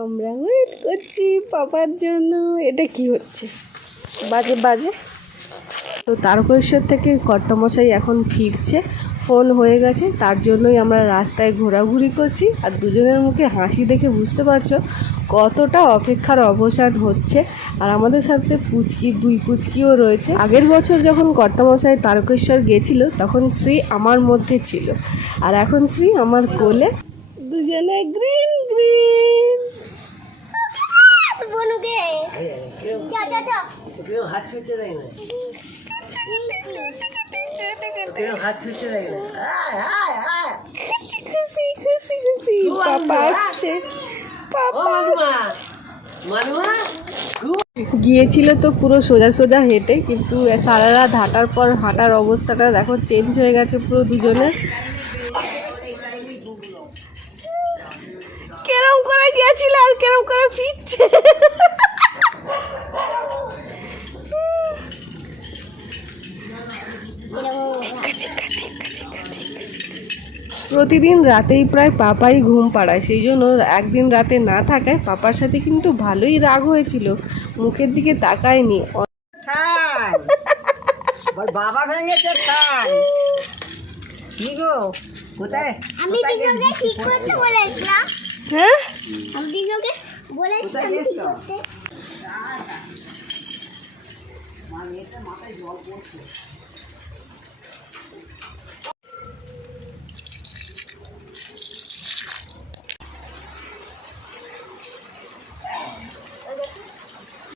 আমরা ওয়েট করছি পাপার জন্য। এটা কি হচ্ছে? বাজে বাজে। তো তারকেশ্বর থেকে কর্তামশাই এখন ফিরছে, ফোন হয়ে গেছে, তার জন্যই আমরা রাস্তায় ঘোরাঘুরি করছি। আর দুজনের মুখে হাসি দেখে বুঝতে পারছো কতটা অপেক্ষার অবসান হচ্ছে। আর আমাদের সাথে দুই পুচকিও রয়েছে। আগের বছর যখন কর্তামশাই তারকেশ্বর গেছিল তখন শ্রী আমার মধ্যে ছিল, আর এখন শ্রী আমার কোলে, দুজনে গ্রিন গ্রিন। হাত ছুটতে দেয় না, হাত ছুটতে দেয় না। খুশি খুশি খুশি পাপা আসছে, পাপা গিয়েছিল তো পুরো সোজা সোজা হেঁটে, কিন্তু সারা রাত হাঁটার পর হাঁটার অবস্থাটা দেখো চেঞ্জ হয়ে গেছে পুরো দুজনের। কেরম করে গিয়েছিল আর কেরম করে ফিরছে। প্রতিদিন রাতেই প্রায় পাপাই ঘুম পাড়ায়, সেই জন্য একদিন রাতে না থাকায় পাপার সাথে কিন্তু ভালোই রাগ হয়েছিল, মুখের দিকে তাকায়নি। বাবা ভেঙেছে কি গো, কোথায়? আমি দিদিকে ঠিক করতে বলেছিলাম। হ্যাঁ, আমি দিদিকে বলেছিলাম ঠিক করতে। মাথায় জল পড়ছে।